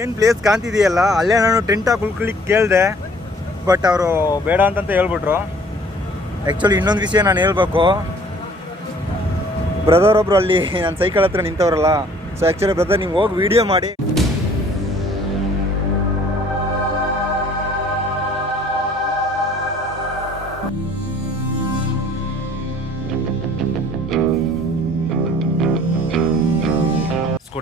ಏನು ಪ್ಲೇಸ್ ಕಾಣ್ತಿದೆಯಲ್ಲ ಅಲ್ಲೇ ನಾನು ಟೆಂಟ್ ಹಾಕಿ ಉಳ್ಕೊಳ್ಳಿಕ್ಕೆ ಕೇಳಿದೆ, ಬಟ್ ಅವರು ಬೇಡ ಅಂತಂತ ಹೇಳ್ಬಿಟ್ರು. ಆ್ಯಕ್ಚುಲಿ ಇನ್ನೊಂದು ವಿಷಯ ನಾನು ಹೇಳ್ಬೇಕು, ಬ್ರದರ್ ಒಬ್ರು ಅಲ್ಲಿ ನನ್ನ ಸೈಕಲ್ ಹತ್ರ ನಿಂತವ್ರಲ್ಲ. ಸೊ ಆ್ಯಕ್ಚುಲಿ ಬ್ರದರ್ ನೀವು ಹೋಗಿ ವಿಡಿಯೋ ಮಾಡಿ.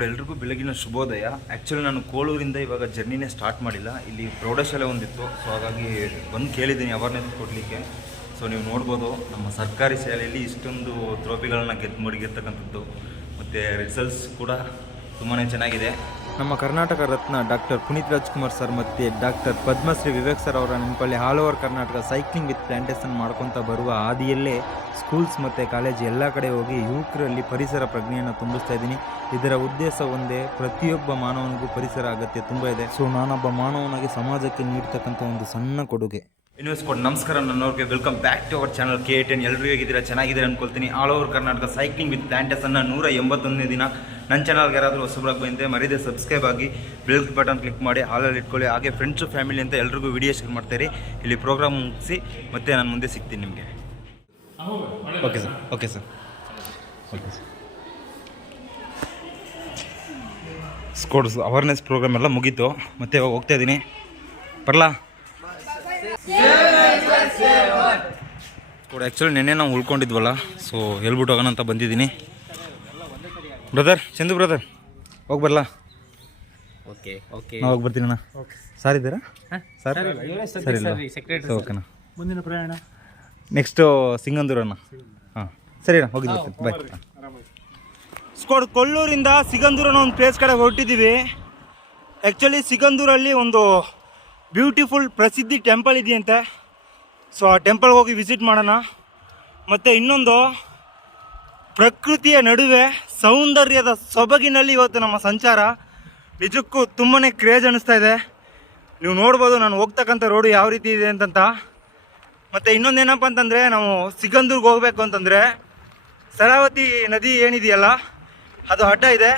ಎಲ್ರಿಗೂ ಬೆಳಗಿನ ಶುಭೋದಯ. ಆ್ಯಕ್ಚುಲಿ ನಾನು ಕೋಳೂರಿಂದ ಇವಾಗ ಜರ್ನಿನೇ ಸ್ಟಾರ್ಟ್ ಮಾಡಿಲ್ಲ, ಇಲ್ಲಿ ಪ್ರೌಢಶಾಲೆ ಒಂದಿತ್ತು. ಸೊ ಹಾಗಾಗಿ ಬಂದು ಕೇಳಿದ್ದೀನಿ ಅವೇರ್ನೆಸ್ ಕೊಡಲಿಕ್ಕೆ. ಸೊ ನೀವು ನೋಡ್ಬೋದು ನಮ್ಮ ಸರ್ಕಾರಿ ಶಾಲೆಯಲ್ಲಿ ಇಷ್ಟೊಂದು ಟ್ರೋಫಿಗಳನ್ನ ಮಡಗಿರ್ತಕ್ಕಂಥದ್ದು, ಮತ್ತು ರಿಸಲ್ಟ್ಸ್ ಕೂಡ ತುಂಬಾ ಚೆನ್ನಾಗಿದೆ. ನಮ್ಮ ಕರ್ನಾಟಕ ರತ್ನ ಡಾಕ್ಟರ್ ಪುನೀತ್ ರಾಜ್ಕುಮಾರ್ ಸರ್ ಮತ್ತು ಡಾಕ್ಟರ್ ಪದ್ಮಶ್ರೀ ವಿವೇಕ್ ಸರ್ ಅವರ ನೆನಪಲ್ಲಿ all over Karnataka cycling with plantation ಮಾಡ್ಕೊತ ಬರುವ ಹಾದಿಯಲ್ಲೇ ಸ್ಕೂಲ್ಸ್ ಮತ್ತು ಕಾಲೇಜ್ ಎಲ್ಲ ಕಡೆ ಹೋಗಿ ಯುವಕರಲ್ಲಿ ಪರಿಸರ ಪ್ರಜ್ಞೆಯನ್ನು ತುಂಬಿಸ್ತಾ ಇದ್ದೀನಿ. ಇದರ ಉದ್ದೇಶ ಒಂದೇ, ಪ್ರತಿಯೊಬ್ಬ ಮಾನವನಿಗೂ ಪರಿಸರ ಅಗತ್ಯ ತುಂಬ ಇದೆ. ಸೊ ನಾನೊಬ್ಬ ಮಾನವನಾಗಿ ಸಮಾಜಕ್ಕೆ ನೀಡ್ತಕ್ಕಂಥ ಒಂದು ಸಣ್ಣ ಕೊಡುಗೆ. ನಮಸ್ಕಾರ ನನ್ನವ್ರಿಗೆ, welcome back to our channel K10. ಎಲ್ಲರೂ ಹೇಗಿದ್ದೀರಾ? ಚೆನ್ನಾಗಿದ್ದೀರಾ ಅನ್ಕೊಳ್ತೀನಿ. All over Karnataka cycling with ಪ್ಲಾಂಟೇಷನ್ನ 181ನೇ ದಿನ. ನನ್ನ ಚಾನಲ್ಗೆ ಯಾರಾದರೂ ಹೊಸಬರಾಗಿ ಬಂದರೆ ಮರೀದೆ ಸಬ್ಸ್ಕ್ರೈಬ್ ಆಗಿ, ಬೆಲ್ ಬಟನ್ ಕ್ಲಿಕ್ ಮಾಡಿ ಹಾಲಲ್ಲಿ ಇಟ್ಕೊಳ್ಳಿ. ಹಾಗೆ ಫ್ರೆಂಡ್ಸು ಫ್ಯಾಮಿಲಿ ಅಂತ ಎಲ್ರಿಗೂ ವಿಡಿಯೋ ಶೇರ್ ಮಾಡ್ತಾರೆ. ಇಲ್ಲಿ ಪ್ರೋಗ್ರಾಮ್ ಮುಗಿಸಿ ಮತ್ತೆ ನಾನು ಮುಂದೆ ಸಿಗ್ತೀನಿ ನಿಮಗೆ. Okay sir. Okay sir. Okay sir. Sports awareness programme ಎಲ್ಲ ಮುಗೀತು, ಮತ್ತೆ ಇವಾಗ ಹೋಗ್ತಾ ಇದ್ದೀನಿ. ಬರಲಾ? ಆ್ಯಕ್ಚುಲಿ ನೆನ್ನೆ ನಾವು ಉಳ್ಕೊಂಡಿದ್ವಲ್ಲ, ಸೊ ಹೇಳ್ಬಿಟ್ಟು ಹೋಗೋಣ ಅಂತ ಬಂದಿದ್ದೀನಿ. ಬ್ರದರ್, ಚಂದು ಬ್ರದರ್, ಹೋಗಿ ಬರಲಾ? ಓಕೆ ಓಕೆ, ನಾವು ಹೋಗಿ ಬರ್ತೀನಿ ಅಣ್ಣ. ಸಾರ್ ಇದ್ದೀರಾ? ಸರ್ ಸರಿ ಇಲ್ಲ, ಓಕೆನಾ. ಮುಂದಿನ ಪ್ರಯಾಣ ನೆಕ್ಸ್ಟು ಸಿಗಂದೂರಣ್ಣ. ಹಾಂ ಸರಿ ಅಣ್ಣ, ಹೋಗಿ ಬರ್ತೀನಿ, ಬಾಯ್. ಸ್ಕೋಡ್ ಕೊಲ್ಲೂರಿಂದ ಸಿಗಂದೂರನ್ನ ಒಂದು ಪ್ಲೇಸ್ ಕಡೆ ಹೊರಟಿದ್ದೀವಿ. ಆ್ಯಕ್ಚುಲಿ ಸಿಗಂದೂರಲ್ಲಿ ಒಂದು ಬ್ಯೂಟಿಫುಲ್ ಪ್ರಸಿದ್ಧಿ ಟೆಂಪಲ್ ಇದೆಯಂತೆ. ಸೊ ಆ ಟೆಂಪಲ್ಗೆ ಹೋಗಿ ವಿಸಿಟ್ ಮಾಡೋಣ. ಮತ್ತು ಇನ್ನೊಂದು, ಪ್ರಕೃತಿಯ ನಡುವೆ ಸೌಂದರ್ಯದ ಸೊಬಗಿನಲ್ಲಿ ಇವತ್ತು ನಮ್ಮ ಸಂಚಾರ. ನಿಜಕ್ಕೂ ತುಂಬಾ ಕ್ರೇಜ್ ಅನ್ನಿಸ್ತಾ ಇದೆ. ನೀವು ನೋಡ್ಬೋದು ನಾನು ಹೋಗ್ತಕ್ಕಂಥ ರೋಡು ಯಾವ ರೀತಿ ಇದೆ ಅಂತಂತ. ಮತ್ತು ಇನ್ನೊಂದೇನಪ್ಪ ಅಂತಂದರೆ, ನಾವು ಸಿಗಂದೂರ್ಗೆ ಹೋಗಬೇಕು ಅಂತಂದರೆ ಶರಾವತಿ ನದಿ ಏನಿದೆಯಲ್ಲ ಅದು ಅಡ್ಡ ಇದೆ.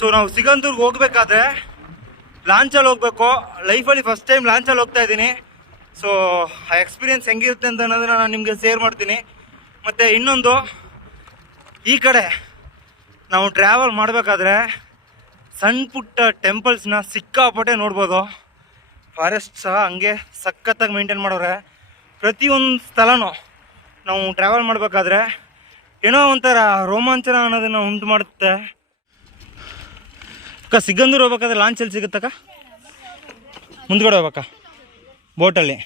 ಸೊ ನಾವು ಸಿಗಂದೂರ್ಗೆ ಹೋಗಬೇಕಾದ್ರೆ ಲಾಂಚಲ್ಲಿ ಹೋಗಬೇಕು. ಲೈಫಲ್ಲಿ ಫಸ್ಟ್ ಟೈಮ್ ಲಾಂಚಲ್ಲಿ ಹೋಗ್ತಾ ಇದ್ದೀನಿ. ಸೊ ಆ ಎಕ್ಸ್ಪೀರಿಯೆನ್ಸ್ ಹೆಂಗಿರುತ್ತೆ ಅಂತ ಅನ್ನೋದನ್ನ ನಾನು ನಿಮಗೆ ಶೇರ್ ಮಾಡ್ತೀನಿ. ಮತ್ತು ಇನ್ನೊಂದು, ಈ ಕಡೆ ನಾವು ಟ್ರಾವೆಲ್ ಮಾಡಬೇಕಾದ್ರೆ ಸಣ್ಣ ಪುಟ್ಟ ಟೆಂಪಲ್ಸ್ನ ಸಿಕ್ಕಾಪಟ್ಟೆ ನೋಡ್ಬೋದು. ಫಾರೆಸ್ಟ್ ಸಹ ಹಂಗೆ ಸಖತ್ತಾಗಿ ಮೇಂಟೈನ್ ಮಾಡೋರೆ. ಪ್ರತಿಯೊಂದು ಸ್ಥಳನೂ ನಾವು ಟ್ರಾವೆಲ್ ಮಾಡಬೇಕಾದ್ರೆ ಏನೋ ಒಂಥರ ರೋಮಾಂಚನ ಅನ್ನೋದನ್ನು ಉಂಟು ಮಾಡುತ್ತೆ. ಅಕ್ಕ, ಸಿಗಂದೂರು ಹೋಗ್ಬೇಕಾದ್ರೆ ಲಾಂಚಲ್ಲಿ ಸಿಗುತ್ತಕ್ಕ? ಮುಂದ್ಗಡೆ ಹೋಗ್ಬೇಕಾ? ಬೋಟಲ್ಲಿ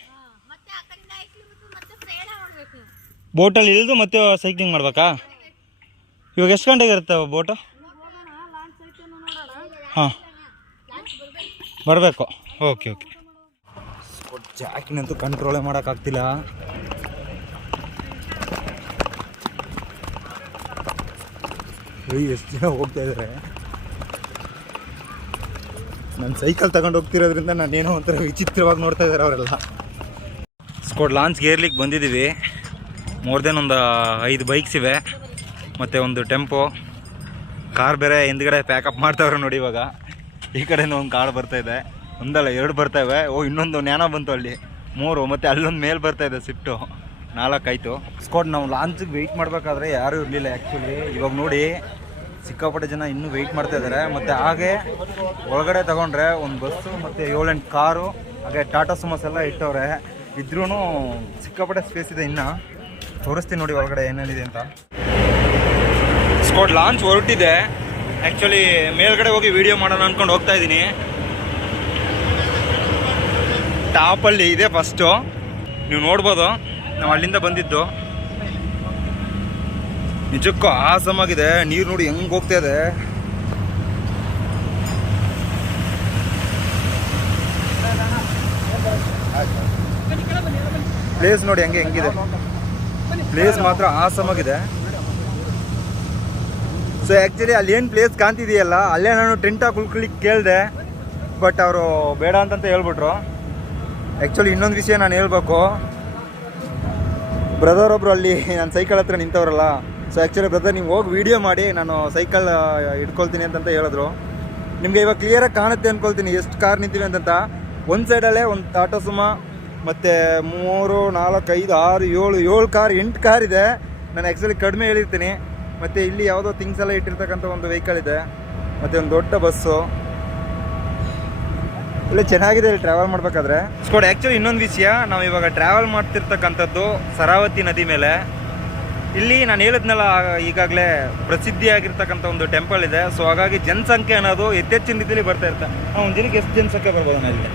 ಇಳಿದು ಮತ್ತೆ ಸೈಕ್ಲಿಂಗ್ ಮಾಡ್ಬೇಕಾ? ಇವಾಗ ಎಷ್ಟು ಗಂಟೆಗೆ ಇರುತ್ತೆ ಬೋಟು? ಹಾಂ, ಬರಬೇಕು. Okay okay. ಜಾಕಿನಂತೂ ಕಂಟ್ರೋಲೇ ಮಾಡೋಕ್ಕಾಗ್ತಿಲ್ಲ. ಎಷ್ಟು ಜನ ಹೋಗ್ತಾ ಇದ್ದಾರೆ. ನನ್ನ ಸೈಕಲ್ ತಗೊಂಡು ಹೋಗ್ತಿರೋದ್ರಿಂದ ನಾನೇನೋ ಒಂಥರ ವಿಚಿತ್ರವಾಗಿ ನೋಡ್ತಾ ಇದ್ದಾರೆ ಅವರೆಲ್ಲ. ಸ್ಕೋಡ್ ಲಾಂಚ್ಗೆ ಏರ್ಲಿಕ್ಕೆ ಬಂದಿದ್ದೀವಿ. ಮೋರ್ ದೆನ್ ಒಂದು 5 ಬೈಕ್ಸ್ ಇವೆ, ಮತ್ತು ಒಂದು ಟೆಂಪೋ ಕಾರ್ ಬೇರೆ ಹಿಂದ್ಗಡೆ ಪ್ಯಾಕಪ್ ಮಾಡ್ತಾವ್ರೆ ನೋಡಿ. ಇವಾಗ ಈ ಕಡೆಯಿಂದ ಒಂದು ಕಾರ್ ಬರ್ತಾಯಿದೆ, ಒಂದಲ್ಲ 2 ಬರ್ತಾಯಿವೆ. ಇನ್ನೊಂದು ನ್ಯಾನೋ ಬಂತು, ಅಲ್ಲಿ 3, ಮತ್ತು ಅಲ್ಲೊಂದು ಮೇಲೆ ಬರ್ತಾಯಿದೆ ಸ್ವಿಫ್ಟು, 4 ಆಯಿತು. ಸ್ಕೋಡ್ ನಾವು ಲಾಂಚಿಗೆ ವೆಯ್ಟ್ ಮಾಡಬೇಕಾದ್ರೆ ಯಾರೂ ಇರಲಿಲ್ಲ ಆ್ಯಕ್ಚುಲಿ. ಇವಾಗ ನೋಡಿ ಸಿಕ್ಕಾಪಟ್ಟೆ ಜನ ಇನ್ನೂ ವೆಯ್ಟ್ ಮಾಡ್ತಾ ಇದ್ದಾರೆ. ಮತ್ತು ಹಾಗೆ ಒಳಗಡೆ ತಗೊಂಡ್ರೆ ಒಂದು ಬಸ್ಸು ಮತ್ತು 7-8 ಕಾರು, ಹಾಗೆ ಟಾಟಾ ಸುಮೋಸ್ ಎಲ್ಲ ಇಟ್ಟವ್ರೆ. ಇದ್ರೂ ಸಿಕ್ಕಾಪಟ್ಟೆ ಸ್ಪೇಸ್ ಇದೆ. ಇನ್ನು ತೋರಿಸ್ತೀನಿ ನೋಡಿ ಒಳಗಡೆ ಏನೇನಿದೆ ಅಂತ. ಸ್ಕೋಡ್ ಲಾಂಚ್ ಹೊರಟಿದೆ. ಆ್ಯಕ್ಚುಲಿ ಮೇಲ್ಗಡೆ ಹೋಗಿ ವಿಡಿಯೋ ಮಾಡೋಣ ಅಂದ್ಕೊಂಡು ಹೋಗ್ತಾ ಇದ್ದೀನಿ. ಟಾಪಲ್ಲಿ ಇದೆ ಫಸ್ಟು, ನೀವು ನೋಡ್ಬೋದು. ನಾವು ಅಲ್ಲಿಂದ ಬಂದಿದ್ದು. ನಿಜಕ್ಕೂ ಆಸಮಾಗಿದೆ. ನೀರು ನೋಡಿ ಹೆಂಗೆ ಹೋಗ್ತಾ ಇದೆ. ಪ್ಲೇಸ್ ನೋಡಿ ಹೆಂಗಿದೆ. ಪ್ಲೇಸ್ ಮಾತ್ರ ಆಸಮಾಗಿದೆ. ಸೊ ಆ್ಯಕ್ಚುಲಿ ಅಲ್ಲಿ ಏನು ಪ್ಲೇಸ್ ಕಾಣ್ತಿದೆಯಲ್ಲ ಅಲ್ಲೇ ನಾನು ಟೆಂಟ್ ಹಾಕಿ ಉಳ್ಕೊಳ್ಳಿಕ್ಕೆ ಕೇಳಿದೆ, ಬಟ್ ಅವರು ಬೇಡ ಅಂತಂತ ಹೇಳ್ಬಿಟ್ರು. ಆ್ಯಕ್ಚುಲಿ ಇನ್ನೊಂದು ವಿಷಯ ನಾನು ಹೇಳ್ಬೇಕು, ಬ್ರದರ್ ಒಬ್ಬರು ಅಲ್ಲಿ ನನ್ನ ಸೈಕಲ್ ಹತ್ರ ನಿಂತವ್ರಲ್ಲ. ಸೊ ಆ್ಯಕ್ಚುಲಿ ಬ್ರದರ್ ನೀವು ಹೋಗಿ ವಿಡಿಯೋ ಮಾಡಿ, ನಾನು ಸೈಕಲ್ ಇಟ್ಕೊಳ್ತೀನಿ ಅಂತಂತ ಹೇಳಿದ್ರು. ನಿಮಗೆ ಇವಾಗ ಕ್ಲಿಯರಾಗಿ ಕಾಣುತ್ತೆ ಅಂದ್ಕೊಳ್ತೀನಿ ಎಷ್ಟು ಕಾರ್ ನಿಂತಿವೆ ಅಂತಂತ. ಒಂದು ಸೈಡಲ್ಲೇ ಒಂದು ಟಾಟಾ ಸುಮಾ ಮತ್ತು 3, 4, 5, 6, 7 ಕಾರ್ 8 ಕಾರ್ ಇದೆ. ನಾನು ಆ್ಯಕ್ಚುಲಿ ಕಡಿಮೆ ಹೇಳಿರ್ತೀನಿ. ಮತ್ತು ಇಲ್ಲಿ ಯಾವುದೋ ಥಿಂಗ್ಸ್ ಎಲ್ಲ ಇಟ್ಟಿರ್ತಕ್ಕಂಥ ಒಂದು ವೆಹಿಕಲ್ ಇದೆ, ಮತ್ತು ಒಂದು ದೊಡ್ಡ ಬಸ್ಸು. ಇಲ್ಲ ಚೆನ್ನಾಗಿದೆ ಇಲ್ಲಿ ಟ್ರಾವೆಲ್ ಮಾಡಬೇಕಾದ್ರೆ. ಸ್ಕೋಡ್ ಆ್ಯಕ್ಚುಲಿ ಇನ್ನೊಂದು ವಿಷಯ, ನಾವು ಇವಾಗ ಟ್ರಾವೆಲ್ ಮಾಡ್ತಿರ್ತಕ್ಕಂಥದ್ದು ಸರಾವತಿ ನದಿ ಮೇಲೆ. ಇಲ್ಲಿ ನಾನು ಹೇಳಿದ್ನಲ್ಲ ಈಗಾಗಲೇ ಪ್ರಸಿದ್ಧಿಯಾಗಿರ್ತಕ್ಕಂಥ ಒಂದು ಟೆಂಪಲ್ ಇದೆ. ಸೊ ಹಾಗಾಗಿ ಜನಸಂಖ್ಯೆ ಅನ್ನೋದು ಹೆಚ್ಚಿನ ರೀತಿಯಲ್ಲಿ ಬರ್ತಾ ಇರ್ತಾರೆ. ಒಂದು ದಿನಕ್ಕೆ ಎಷ್ಟು ಜನಸಂಖ್ಯೆ ಬರ್ಬೋದು ನಾನು ಇಲ್ಲಿ?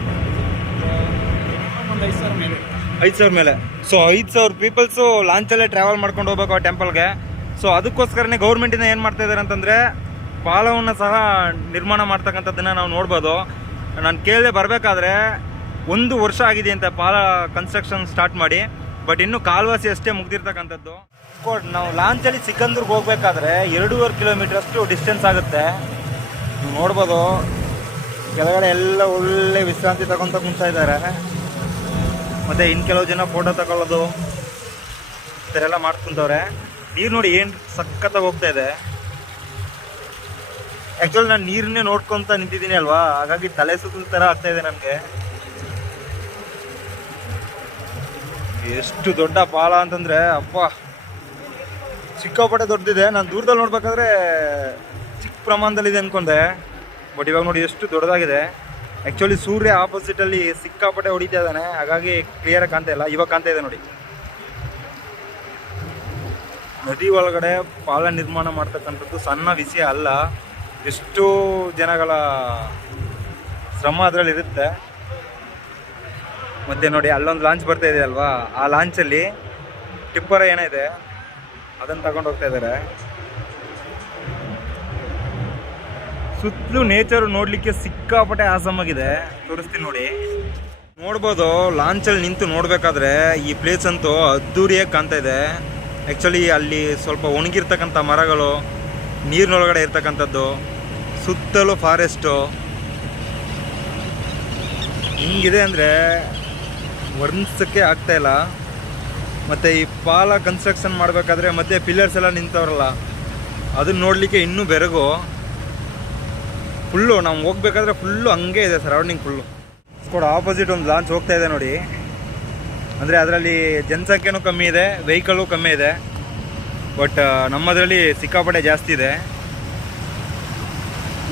ಒಂದು 5,000 ಮೇಲೆ. 5,000 ಮೇಲೆ. ಸೊ 5,000 ಪೀಪಲ್ಸು ಲಾಂಚಲ್ಲೇ ಟ್ರಾವೆಲ್ ಮಾಡ್ಕೊಂಡು ಹೋಗ್ಬೇಕು ಆ ಟೆಂಪಲ್ಗೆ. ಸೊ ಅದಕ್ಕೋಸ್ಕರನೇ ಗೌರ್ಮೆಂಟಿಂದ ಏನು ಮಾಡ್ತಾ ಇದ್ದಾರೆ ಅಂತಂದರೆ ಪಾಲವನ್ನು ಸಹ ನಿರ್ಮಾಣ ಮಾಡ್ತಕ್ಕಂಥದ್ದನ್ನು ನಾವು ನೋಡ್ಬೋದು. ನಾನು ಕೇಳದೆ ಬರಬೇಕಾದ್ರೆ 1 ವರ್ಷ ಆಗಿದೆ ಅಂತ ಪಾಲ ಕನ್ಸ್ಟ್ರಕ್ಷನ್ ಸ್ಟಾರ್ಟ್ ಮಾಡಿ. ಬಟ್ ಇನ್ನೂ ಕಾಲ್ವಾಸಿ ಅಷ್ಟೇ ಮುಗ್ದಿರ್ತಕ್ಕಂಥದ್ದು. ನಾವು ಲಾಂಚಲ್ಲಿ ಸಿಕಂದೂರ್ಗೆ ಹೋಗ್ಬೇಕಾದ್ರೆ 2.5 ಕಿಲೋಮೀಟರ್ ಅಷ್ಟು ಡಿಸ್ಟೆನ್ಸ್ ಆಗುತ್ತೆ. ನೀವು ನೋಡ್ಬೋದು ಕೆಳಗಡೆ ಎಲ್ಲ ಒಳ್ಳೆ ವಿಶ್ರಾಂತಿ ತಗೊತ ಕುಂತಾ ಇದ್ದಾರೆ. ಮತ್ತು ಇನ್ನು ಕೆಲವು ಜನ ಫೋಟೋ ತಗೊಳ್ಳೋದು ಈ ಥರ ಎಲ್ಲ ಮಾಡ್ಕೊಂತವ್ರೆ. ನೀರು ನೋಡಿ ಏನು ಸಖತ್ತಾಗಿ ಹೋಗ್ತಾ ಇದೆ. ಆ್ಯಕ್ಚುಲಿ ನಾನು ನೀರನ್ನೇ ನೋಡ್ಕೊತ ನಿಂತಿದ್ದೀನಿ ಅಲ್ವಾ, ಹಾಗಾಗಿ ತಲೆ ಸುತ್ತಲ ಥರ ಆಗ್ತಾ ಇದೆ ನನಗೆ. ಎಷ್ಟು ದೊಡ್ಡ ಪಾಲ ಅಂತಂದರೆ ಅಪ್ಪ, ಸಿಕ್ಕಾಪಟ್ಟೆ ದೊಡ್ಡದಿದೆ. ನಾನು ದೂರದಲ್ಲಿ ನೋಡ್ಬೇಕಾದ್ರೆ ಚಿಕ್ಕ ಪ್ರಮಾಣದಲ್ಲಿದೆ ಅಂದ್ಕೊಂಡೆ, ಬಟ್ ಇವಾಗ ನೋಡಿ ಎಷ್ಟು ದೊಡ್ಡದಾಗಿದೆ. ಆ್ಯಕ್ಚುಲಿ ಸೂರ್ಯ ಆಪೋಸಿಟಲ್ಲಿ ಸಿಕ್ಕಾಪಟ್ಟೆ ಹೊಡಿತಾ ಇದ್ದಾನೆ, ಹಾಗಾಗಿ ಕ್ಲಿಯರಾಗಿ ಕಾಣ್ತಾ ಇಲ್ಲ. ಇವಾಗ ಕಾಣ್ತಾ ಇದೆ ನೋಡಿ. ನದಿ ಒಳಗಡೆ ಪಾಲ ನಿರ್ಮಾಣ ಮಾಡ್ತಕ್ಕಂಥದ್ದು ಸಣ್ಣ ವಿಷಯ ಅಲ್ಲ. ಎಷ್ಟು ಜನಗಳ ಶ್ರಮ ಅದರಲ್ಲಿ ಇರುತ್ತೆ. ಮತ್ತು ನೋಡಿ ಅಲ್ಲೊಂದು ಲಾಂಚ್ ಬರ್ತಾ ಇದೆ ಅಲ್ವಾ, ಆ ಲಾಂಚಲ್ಲಿ ಟಿಪ್ಪರ ಏನಿದೆ ಅದನ್ನು ತಗೊಂಡು ಹೋಗ್ತಾ ಇದ್ದಾರೆ. ಸುತ್ತಲೂ ನೇಚರು ನೋಡಲಿಕ್ಕೆ ಸಿಕ್ಕಾಪಟ್ಟೆ ಆಸಮಾಗಿದೆ. ತೋರಿಸ್ತೀನಿ ನೋಡಿ. ನೋಡ್ಬೋದು ಲಾಂಚಲ್ಲಿ ನಿಂತು ನೋಡಬೇಕಾದ್ರೆ ಈ ಪ್ಲೇಸ್ ಅಂತೂ ಅದ್ದೂರಿಯಾಗಿ ಕಾಣ್ತಾ ಇದೆ. ಆ್ಯಕ್ಚುಲಿ ಅಲ್ಲಿ ಸ್ವಲ್ಪ ಒಣಗಿರ್ತಕ್ಕಂಥ ಮರಗಳು, ನೀರಿನೊಳಗಡೆ ಇರ್ತಕ್ಕಂಥದ್ದು, ಸುತ್ತಲೂ ಫಾರೆಸ್ಟು ಹಿಂಗಿದೆ ಅಂದರೆ ವರ್ಣಿಸೋಕ್ಕೆ ಆಗ್ತಾಯಿಲ್ಲ. ಮತ್ತು ಈ ಪಾಲ ಕನ್ಸ್ಟ್ರಕ್ಷನ್ ಮಾಡಬೇಕಾದ್ರೆ ಮತ್ತೆ ಪಿಲ್ಲರ್ಸ್ ಎಲ್ಲ ನಿಂತವ್ರಲ್ಲ, ಅದನ್ನ ನೋಡಲಿಕ್ಕೆ ಇನ್ನೂ ಬೆರಗು. ಫುಲ್ಲು ನಾವು ಹೋಗ್ಬೇಕಾದ್ರೆ ಫುಲ್ಲು ಹಂಗೆ ಇದೆ ಸರೌಂಡಿಂಗ್ ಫುಲ್ಲು. ಕೂಡ ಆಪೋಸಿಟ್ ಒಂದು ಲಾಂಚ್ ಹೋಗ್ತಾ ಇದೆ ನೋಡಿ. ಅಂದರೆ ಅದರಲ್ಲಿ ಜನಸಂಖ್ಯೆನೂ ಕಮ್ಮಿ ಇದೆ, ವೆಹಿಕಲ್ಲು ಕಮ್ಮಿ ಇದೆ. ಬಟ್ ನಮ್ಮದರಲ್ಲಿ ಸಿಕ್ಕಾಪಟ್ಟೆ ಜಾಸ್ತಿ ಇದೆ.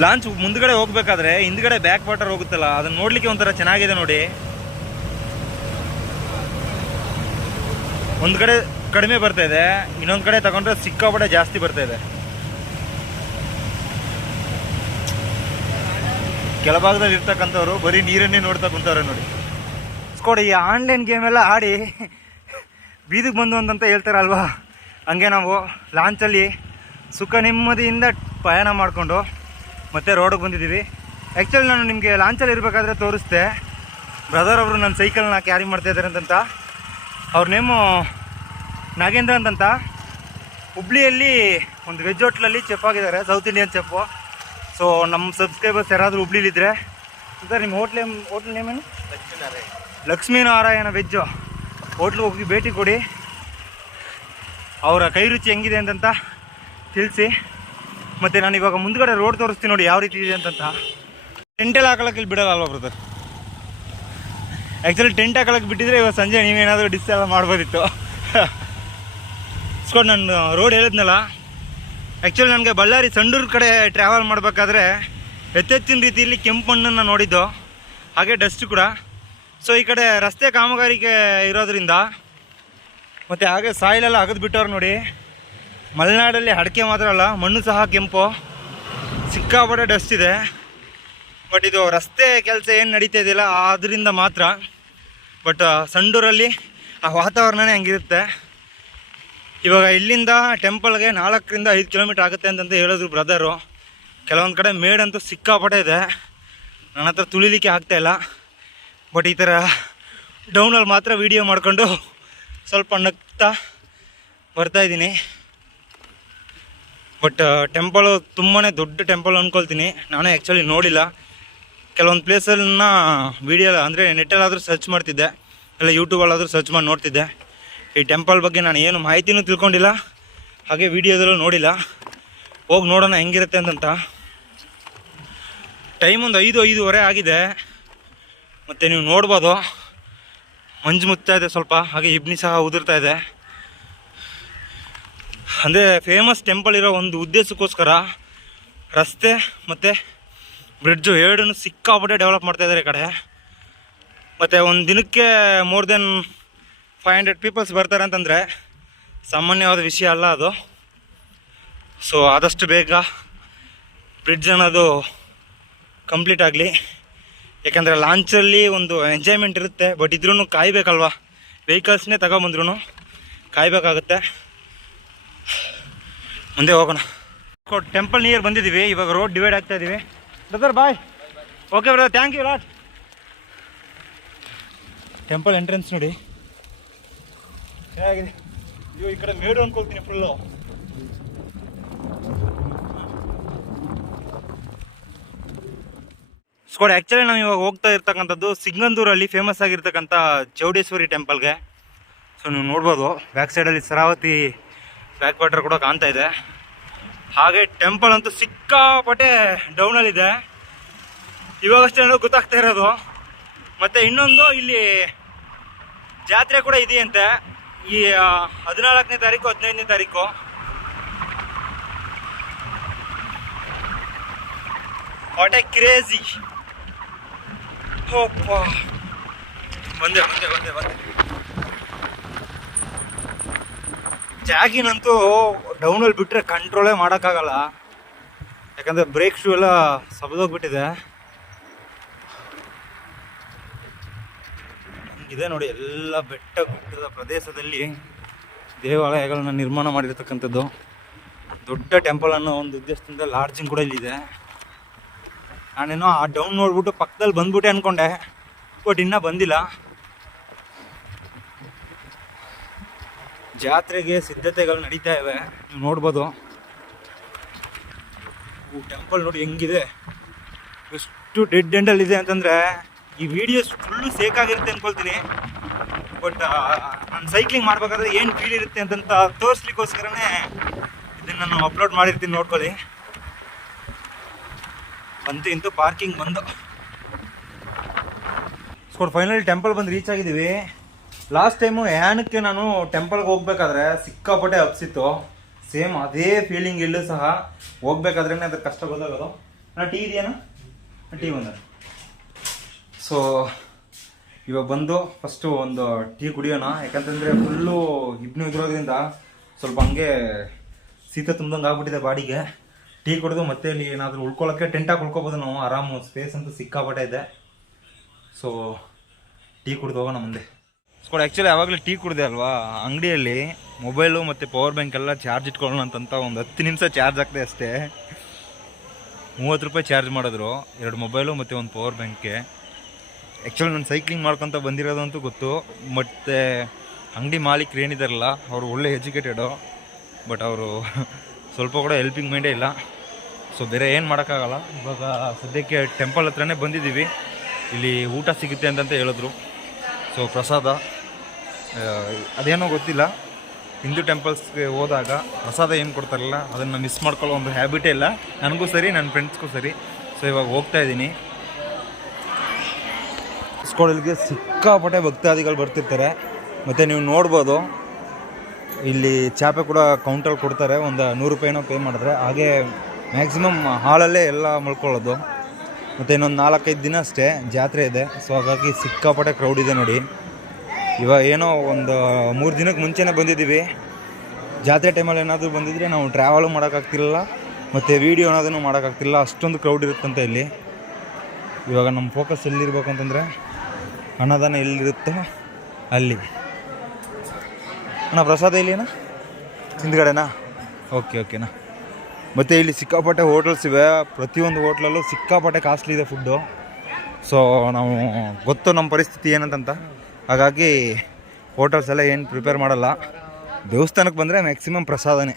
ಲಾಂಚ್ ಮುಂದ್ಗಡೆ ಹೋಗ್ಬೇಕಾದ್ರೆ ಹಿಂದ್ಗಡೆ ಬ್ಯಾಕ್ ವಾಟರ್ ಹೋಗುತ್ತಲ್ಲ, ಅದನ್ನ ನೋಡ್ಲಿಕ್ಕೆ ಒಂಥರ ಚೆನ್ನಾಗಿದೆ ನೋಡಿ. ಒಂದು ಕಡೆ ಕಡಿಮೆ ಬರ್ತಾ ಇದೆ, ಇನ್ನೊಂದು ಕಡೆ ತಗೊಂಡ್ರೆ ಸಿಕ್ಕಾಪಟ್ಟೆ ಜಾಸ್ತಿ ಬರ್ತಾ ಇದೆ. ಕೆಳಭಾಗದಲ್ಲಿ ಇರ್ತಕ್ಕಂಥವ್ರು ಬರೀ ನೀರನ್ನೇ ನೋಡ್ತಾ ಕುಂತವ್ರೆ ನೋಡಿ. ಸ್ಕೋಡ್ ಈ ಆನ್ಲೈನ್ ಗೇಮೆಲ್ಲ ಆಡಿ ಬೀದಿಗೆ ಬಂದು ಅಂತಂತ ಹೇಳ್ತಾರಲ್ವಾ, ಹಂಗೆ ನಾವು ಲಾಂಚಲ್ಲಿ ಸುಖ ನೆಮ್ಮದಿಯಿಂದ ಪ್ರಯಾಣ ಮಾಡಿಕೊಂಡು ಮತ್ತೆ ರೋಡಿಗೆ ಬಂದಿದ್ದೀವಿ. ಆ್ಯಕ್ಚುಲಿ ನಾನು ನಿಮಗೆ ಲಾಂಚಲ್ಲಿ ಇರಬೇಕಾದ್ರೆ ತೋರಿಸ್ದೆ, ಬ್ರದರ್ ಅವರು ನನ್ನ ಸೈಕಲ್ನ ಕ್ಯಾರಿ ಮಾಡ್ತಾಯಿದ್ದಾರೆ ಅಂತಂತ. ಅವ್ರ ನೇಮು ನಾಗೇಂದ್ರ ಅಂತಂತ. ಹುಬ್ಳಿಯಲ್ಲಿ ಒಂದು ವೆಜ್ ಹೋಟ್ಲಲ್ಲಿ ಚೆಫ್ ಆಗಿದ್ದಾರೆ, ಸೌತ್ ಇಂಡಿಯನ್ ಚೆಫು. ಸೊ ನಮ್ಮ ಸಬ್ಸ್ಕ್ರೈಬರ್ಸ್ ಯಾರಾದರೂ ಹುಬ್ಳಿಲಿದ್ದರೆ ಸರ್ ನಿಮ್ಮ ಹೋಟ್ಲ್ ನೇಮೇನು? ಲಕ್ಷ್ಮೀನಾರಾಯಣ ವೆಜ್ಜು ಹೋಟ್ಲಿಗೆ ಹೋಗಿ ಭೇಟಿ ಕೊಡಿ. ಅವರ ಕೈ ರುಚಿ ಹೆಂಗಿದೆ ಅಂತಂತ ತಿಳಿಸಿ. ಮತ್ತು ನಾನು ಇವಾಗ ಮುಂದ್ಗಡೆ ರೋಡ್ ತೋರಿಸ್ತೀನಿ ನೋಡಿ ಯಾವ ರೀತಿ ಇದೆ ಅಂತಂತ. ಟೆಂಟೆಲ್ಲ ಹಾಕೊಳ್ಳೋಕೆ ಇಲ್ಲಿ ಬಿಡೋಲ್ಲ ಅಲ್ವಾ ಬ್ರದರ್? ಆ್ಯಕ್ಚುಲಿ ಟೆಂಟ್ ಹಾಕೊಳ್ಳೋಕೆ ಬಿಟ್ಟಿದ್ರೆ ಇವಾಗ ಸಂಜೆ ನೀವೇನಾದರೂ ಡಿಸ್ ಎಲ್ಲ ಮಾಡ್ಬೋದಿತ್ತು. ಸ್ಕೋಡ್ ನಾನು ರೋಡ್ ಹೇಳಿದ್ನಲ್ಲ, ಆ್ಯಕ್ಚುಲಿ ನನಗೆ ಬಳ್ಳಾರಿ ಸಂಡೂರು ಕಡೆ ಟ್ರಾವೆಲ್ ಮಾಡಬೇಕಾದ್ರೆ ಹೆಚ್ಚಿನ ರೀತಿಯಲ್ಲಿ ಕೆಂಪು ಮಣ್ಣನ್ನು ನೋಡಿದ್ದು, ಹಾಗೆ ಡಸ್ಟ್ ಕೂಡ. ಸೊ ಈ ಕಡೆ ರಸ್ತೆ ಕಾಮಗಾರಿಕೆ ಇರೋದ್ರಿಂದ ಮತ್ತು ಹಾಗೆ ಸಾಯಿಲೆಲ್ಲ ಅಗದು ಬಿಟ್ಟವ್ರು ನೋಡಿ. ಮಲೆನಾಡಲ್ಲಿ ಅಡಿಕೆ ಮಾತ್ರ ಅಲ್ಲ, ಮಣ್ಣು ಸಹ ಕೆಂಪು, ಸಿಕ್ಕಾಪಟ್ಟೆ ಡಸ್ಟ್ ಇದೆ. ಬಟ್ ಇದು ರಸ್ತೆ ಕೆಲಸ ಏನು ನಡೀತಾ ಇದೆಯಲ್ಲ ಅದರಿಂದ ಮಾತ್ರ. ಬಟ್ ಸಂಡೂರಲ್ಲಿ ಆ ವಾತಾವರಣನೇ ಹಂಗಿರುತ್ತೆ. ಇವಾಗ ಇಲ್ಲಿಂದ ಟೆಂಪಲ್ಗೆ 4 ರಿಂದ 5 ಕಿಲೋಮೀಟ್ರ್ ಆಗುತ್ತೆ ಅಂತಂತ ಹೇಳಿದ್ರು ಬ್ರದರು. ಕೆಲವೊಂದು ಕಡೆ ಮೇಡಂತೂ ಸಿಕ್ಕಾಪಟ್ಟೆ ಇದೆ, ನನ್ನ ಹತ್ರ ತುಳಿಲಿಕ್ಕೆ ಆಗ್ತಾಯಿಲ್ಲ. ಬಟ್ ಈ ಥರ ಡೌನಲ್ಲಿ ಮಾತ್ರ ವೀಡಿಯೋ ಮಾಡ್ಕೊಂಡು ಸ್ವಲ್ಪ ನಗ್ತಾ ಬರ್ತಾಯಿದ್ದೀನಿ. ಬಟ್ ಟೆಂಪಲು ತುಂಬಾ ದೊಡ್ಡ ಟೆಂಪಲ್ ಅಂದ್ಕೊಳ್ತೀನಿ. ನಾನೇ ಆ್ಯಕ್ಚುಲಿ ನೋಡಿಲ್ಲ. ಕೆಲವೊಂದು ಪ್ಲೇಸನ್ನ ವೀಡಿಯೋ ಅಂದರೆ ನೆಟ್ಟಲ್ಲಾದರೂ ಸರ್ಚ್ ಮಾಡ್ತಿದ್ದೆ, ಇಲ್ಲ ಯೂಟ್ಯೂಬಲ್ಲಾದರೂ ಸರ್ಚ್ ಮಾಡಿ ನೋಡ್ತಿದ್ದೆ. ಈ ಟೆಂಪಲ್ ಬಗ್ಗೆ ನಾನು ಏನು ಮಾಹಿತಿನೂ ತಿಳ್ಕೊಂಡಿಲ್ಲ, ಹಾಗೆ ವೀಡಿಯೋದಲ್ಲೂ ನೋಡಿಲ್ಲ. ಹೋಗಿ ನೋಡೋಣ ಹೆಂಗಿರುತ್ತೆ ಅಂತಂತ. ಟೈಮ್ ಒಂದು 5-5:30 ಆಗಿದೆ. ಮತ್ತು ನೀವು ನೋಡ್ಬೋದು ಮಂಜು ಮುತ್ತಾ ಇದೆ ಸ್ವಲ್ಪ, ಹಾಗೆ ಇಬ್ನಿ ಸಹ ಉದುರ್ತಾ ಇದೆ. ಅಂದರೆ ಫೇಮಸ್ ಟೆಂಪಲ್ ಇರೋ ಒಂದು ಉದ್ದೇಶಕ್ಕೋಸ್ಕರ ರಸ್ತೆ ಮತ್ತು ಬ್ರಿಡ್ಜು ಎರಡನ್ನೂ ಸಿಕ್ಕಾಪಟ್ಟೆ ಡೆವಲಪ್ ಮಾಡ್ತಾಯಿದ್ದಾರೆ ಈ ಕಡೆ. ಮತ್ತು ಒಂದು ದಿನಕ್ಕೆ ಮೋರ್ ದೆನ್ 500 ಪೀಪಲ್ಸ್ ಬರ್ತಾರೆ ಅಂತಂದರೆ ಸಾಮಾನ್ಯವಾದ ವಿಷಯ ಅಲ್ಲ ಅದು. ಸೊ ಆದಷ್ಟು ಬೇಗ ಬ್ರಿಡ್ಜ್ ಅನ್ನೋದು ಕಂಪ್ಲೀಟ್ ಆಗಲಿ. ಯಾಕಂದರೆ ಲಾಂಚಲ್ಲಿ ಒಂದು ಎಂಜಾಯ್ಮೆಂಟ್ ಇರುತ್ತೆ, ಬಟ್ ಇದ್ರೂ ಕಾಯಬೇಕಲ್ವ, ವೆಹಿಕಲ್ಸ್ನೇ ತಗೊಬಂದ್ರೂ ಕಾಯಬೇಕಾಗುತ್ತೆ. ಮುಂದೆ ಹೋಗೋಣ. ಟೆಂಪಲ್ ನಿಯರ್ ಬಂದಿದ್ದೀವಿ, ಇವಾಗ ರೋಡ್ ಡಿವೈಡ್ ಆಗ್ತಾ ಇದ್ದೀವಿ. Brother bye. Okay brother, thank you lot. Temple entrance ನೋಡಿ ಹೇಗಿದೆ. ಈ ಕಡೆ ಮೇಡು ಅನ್ಕೊಳ್ತೀನಿ ಫುಲ್ಲು. ಸ್ಕೋಡ್ ಆ್ಯಕ್ಚುಲಿ ನಾವು ಇವಾಗ ಹೋಗ್ತಾ ಇರ್ತಕ್ಕಂಥದ್ದು ಸಿಂಗಂದೂರಲ್ಲಿ ಫೇಮಸ್ ಆಗಿರ್ತಕ್ಕಂಥ ಚೌಡೇಶ್ವರಿ ಟೆಂಪಲ್ಗೆ. ಸೊ ನೀವು ನೋಡ್ಬೋದು ಬ್ಯಾಕ್ ಸೈಡಲ್ಲಿ ಶರಾವತಿ ಬ್ಯಾಕ್ ವಾಟರ್ ಕೂಡ ಕಾಣ್ತಾ ಇದೆ. ಹಾಗೆ ಟೆಂಪಲ್ ಅಂತೂ ಸಿಕ್ಕಾಪಟ್ಟೆ ಡೌನಲ್ಲಿದೆ, ಇವಾಗಷ್ಟೇ ಏನೋ ಗೊತ್ತಾಗ್ತಾ ಇರೋದು. ಮತ್ತು ಇನ್ನೊಂದು ಇಲ್ಲಿ ಜಾತ್ರೆ ಕೂಡ ಇದೆಯಂತೆ ಈ 14ನೇ ತಾರೀಕು 15ನೇ ತಾರೀಕು. What A crazy. ಓಪ್ಪ ಬಂದೆ. ಜಾಗಿನಂತೂ ಡೌನಲ್ಲಿ ಬಿಟ್ಟರೆ ಕಂಟ್ರೋಲೇ ಮಾಡೋಕ್ಕಾಗಲ್ಲ, ಯಾಕಂದರೆ ಬ್ರೇಕ್ ಶೂ ಎಲ್ಲ ಸಬದೋಗ್ಬಿಟ್ಟಿದೆ. ಇದೆ ನೋಡಿ, ಎಲ್ಲ ಬೆಟ್ಟ ಗುಡ್ಡದ ಪ್ರದೇಶದಲ್ಲಿ ದೇವಾಲಯಗಳನ್ನ ನಿರ್ಮಾಣ ಮಾಡಿರ್ತಕ್ಕಂಥದ್ದು. ದೊಡ್ಡ ಟೆಂಪಲ್ ಅನ್ನೋ ಒಂದು ಉದ್ದೇಶದಿಂದ ಲಾಡ್ಜಿಂಗ್ ಕೂಡ ಇಲ್ಲಿದೆ. ನಾನೇನೋ ಆ ಡೌನ್ ನೋಡ್ಬಿಟ್ಟು ಪಕ್ಕದಲ್ಲಿ ಬಂದ್ಬಿಟ್ಟೆ ಅಂದ್ಕೊಂಡೆ, ಬಟ್ ಇನ್ನೂ ಬಂದಿಲ್ಲ. ಜಾತ್ರೆಗೆ ಸಿದ್ಧತೆಗಳು ನಡೀತಾ ಇವೆ, ನೀವು ನೋಡ್ಬೋದು. ಟೆಂಪಲ್ ನೋಡಿ ಹೆಂಗಿದೆ, ಎಷ್ಟು ಡೆಡ್ ಎಂಡಲ್ಲಿದೆ ಅಂತಂದರೆ ಈ ವಿಡಿಯೋಸ್ ಫುಲ್ಲು ಸೇಕಾಗಿರುತ್ತೆ ಅಂದ್ಕೊಳ್ತೀನಿ. ಬಟ್ ನಾನು ಸೈಕ್ಲಿಂಗ್ ಮಾಡಬೇಕಾದ್ರೆ ಏನು ಫೀಲ್ ಇರುತ್ತೆ ಅಂತಂತ ತೋರಿಸ್ಲಿಕ್ಕೋಸ್ಕರನೇ ಇದನ್ನು ನಾನು ಅಪ್ಲೋಡ್ ಮಾಡಿರ್ತೀನಿ, ನೋಡ್ಕೊಳ್ಳಿ. ಇಂತೂ ಪಾರ್ಕಿಂಗ್ ಬಂದು ಸ್ಕೋಡ್ ಫೈನಲಿ ಟೆಂಪಲ್ ಬಂದು ರೀಚ್ ಆಗಿದ್ದೀವಿ. ಲಾಸ್ಟ್ ಟೈಮು ಯಾನಕ್ಕೆ ನಾನು ಟೆಂಪಲ್ಗೆ ಹೋಗ್ಬೇಕಾದ್ರೆ ಸಿಕ್ಕಾಪಟ್ಟೆ ಅಪ್ಸಿತ್ತು. ಸೇಮ್ ಅದೇ ಫೀಲಿಂಗ್ ಇಲ್ಲೂ ಸಹ ಹೋಗ್ಬೇಕಾದ್ರೇ ಅದ್ರ ಕಷ್ಟ ಗೊತ್ತಾಗೋದು. ಟೀ ಇದೆಯೇನಾ? ಟೀ ಬಂದ. ಸೊ ಇವಾಗ ಬಂದು ಫಸ್ಟು ಒಂದು ಟೀ ಕುಡಿಯೋಣ, ಯಾಕಂತಂದರೆ ಫುಲ್ಲು ಇಬ್ನು ಇದ್ರೋದ್ರಿಂದ ಸ್ವಲ್ಪ ಹಂಗೆ ಶೀತ ತುಂಬ್ದಂಗೆ ಆಗ್ಬಿಟ್ಟಿದೆ ಬಾಡಿಗೆ. ಟೀ ಕುಡಿದು ಮತ್ತೆ ಇಲ್ಲಿ ಏನಾದರೂ ಉಳ್ಕೊಳ್ಳೋಕ್ಕೆ ಟೆಂಟಾಗಿ ಉಳ್ಕೊಬೋದು ನಾವು ಆರಾಮು, ಸ್ಪೇಸ್ ಅಂತೂ ಸಿಕ್ಕಾಪಟ್ಟೆ ಇದೆ. ಸೊ ಟೀ ಕುಡಿದು ಹೋಗೋಣ ಮುಂದೆ. ಸ್ಕೋಡ್ ಆ್ಯಕ್ಚುಲಿ ಯಾವಾಗಲೂ ಟೀ ಕುಡಿದೆ ಅಲ್ವಾ, ಅಂಗಡಿಯಲ್ಲಿ ಮೊಬೈಲು ಮತ್ತು ಪವರ್ ಬ್ಯಾಂಕ್ ಎಲ್ಲ ಚಾರ್ಜ್ ಇಟ್ಕೊಳ್ಳೋಣ ಅಂತಂತ ಒಂದು 10 ನಿಮಿಷ ಚಾರ್ಜ್ ಆಗ್ತದೆ ಅಷ್ಟೇ. 30 ರೂಪಾಯಿ ಚಾರ್ಜ್ ಮಾಡಿದ್ರು, 2 ಮೊಬೈಲು ಮತ್ತು ಒಂದು ಪವರ್ ಬ್ಯಾಂಕ್ಗೆ. ಆ್ಯಕ್ಚುಲಿ ನಾನು ಸೈಕ್ಲಿಂಗ್ ಮಾಡ್ಕೊತ ಬಂದಿರೋದಂತೂ ಗೊತ್ತು, ಮತ್ತು ಅಂಗಡಿ ಮಾಲೀಕರು ಏನಿದಾರಲ್ಲ ಅವರು ಒಳ್ಳೆ ಎಜುಕೇಟೆಡು, ಬಟ್ ಅವರು ಸ್ವಲ್ಪ ಕೂಡ ಹೆಲ್ಪಿಂಗ್ ಮೈಂಡೇ ಇಲ್ಲ. ಸೊ ಬೇರೆ ಏನು ಮಾಡೋಕ್ಕಾಗಲ್ಲ. ಇವಾಗ ಸದ್ಯಕ್ಕೆ ಟೆಂಪಲ್ ಹತ್ರನೇ ಬಂದಿದ್ದೀವಿ, ಇಲ್ಲಿ ಊಟ ಸಿಗುತ್ತೆ ಅಂತಂತ ಹೇಳಿದ್ರು. ಸೊ ಪ್ರಸಾದ ಅದೇನೋ ಗೊತ್ತಿಲ್ಲ, ಹಿಂದೂ ಟೆಂಪಲ್ಸ್ಗೆ ಹೋದಾಗ ಪ್ರಸಾದ ಏನು ಕೊಡ್ತಾರಲ್ಲ ಅದನ್ನು ಮಿಸ್ ಮಾಡ್ಕೊಳ್ಳೋ ಒಂದು ಹ್ಯಾಬಿಟೇ ಇಲ್ಲ ನನಗೂ ಸರಿ, ನನ್ನ ಫ್ರೆಂಡ್ಸ್ಗೂ ಸರಿ. ಸೊ ಇವಾಗ ಹೋಗ್ತಾ ಇದ್ದೀನಿ. ಸ್ಕೋಡಲ್ಗೆ ಸಿಕ್ಕಾಪಟ್ಟೆ ಭಕ್ತಾದಿಗಳು ಬರ್ತಿರ್ತಾರೆ. ಮತ್ತು ನೀವು ನೋಡ್ಬೋದು ಇಲ್ಲಿ ಚಾಪೆ ಕೂಡ ಕೌಂಟಲ್ಲಿ ಕೊಡ್ತಾರೆ, ಒಂದು 100 ರೂಪಾಯಿನೋ ಪೇ ಮಾಡಿದ್ರೆ. ಹಾಗೆ ಮ್ಯಾಕ್ಸಿಮಮ್ ಹಾಲಲ್ಲೇ ಎಲ್ಲ ಮಲ್ಕೊಳ್ಳೋದು. ಮತ್ತು ಇನ್ನೊಂದು 4-5 ದಿನ ಅಷ್ಟೇ ಜಾತ್ರೆ ಇದೆ. ಸೊ ಹಾಗಾಗಿ ಸಿಕ್ಕಾಪಟ್ಟೆ ಕ್ರೌಡ್ ಇದೆ ನೋಡಿ. ಇವಾಗ ಏನೋ ಒಂದು 3 ದಿನಕ್ಕೆ ಮುಂಚೆನೇ ಬಂದಿದ್ದೀವಿ. ಜಾತ್ರೆ ಟೈಮಲ್ಲಿ ಏನಾದರೂ ಬಂದಿದ್ದರೆ ನಾವು ಟ್ರಾವೆಲು ಮಾಡೋಕ್ಕಾಗ್ತಿರಲಿಲ್ಲ, ಮತ್ತು ವೀಡಿಯೋ ಅನ್ನೋದನ್ನು ಮಾಡೋಕ್ಕಾಗ್ತಿಲ್ಲ, ಅಷ್ಟೊಂದು ಕ್ರೌಡ್ ಇರುತ್ತಂತೆ ಇಲ್ಲಿ. ಇವಾಗ ನಮ್ಮ ಫೋಕಸ್ ಎಲ್ಲಿರ್ಬೇಕು ಅಂತಂದರೆ ಅನ್ನದಾನ ಎಲ್ಲಿರುತ್ತೋ ಅಲ್ಲಿ. ಅಣ್ಣ ಪ್ರಸಾದ ಇಲ್ಲಿನಾ ಹಿಂದ್ಗಡೆನಾ? ಓಕೆನಾ. ಮತ್ತು ಇಲ್ಲಿ ಸಿಕ್ಕಾಪಟ್ಟೆ ಹೋಟೆಲ್ಸ್ ಇವೆ, ಪ್ರತಿಯೊಂದು ಹೋಟ್ಲಲ್ಲೂ ಸಿಕ್ಕಾಪಟ್ಟೆ ಕಾಸ್ಟ್ಲಿ ಇದೆ ಫುಡ್ಡು. ಸೊ ನಾವು ಗೊತ್ತು ನಮ್ಮ ಪರಿಸ್ಥಿತಿ ಏನಂತ, ಹಾಗಾಗಿ ಹೋಟೆಲ್ಸ್ ಎಲ್ಲ ಏನು ಪ್ರಿಪೇರ್ ಮಾಡಲ್ಲ. ದೇವಸ್ಥಾನಕ್ಕೆ ಬಂದರೆ ಮ್ಯಾಕ್ಸಿಮಮ್ ಪ್ರಸಾದನೇ.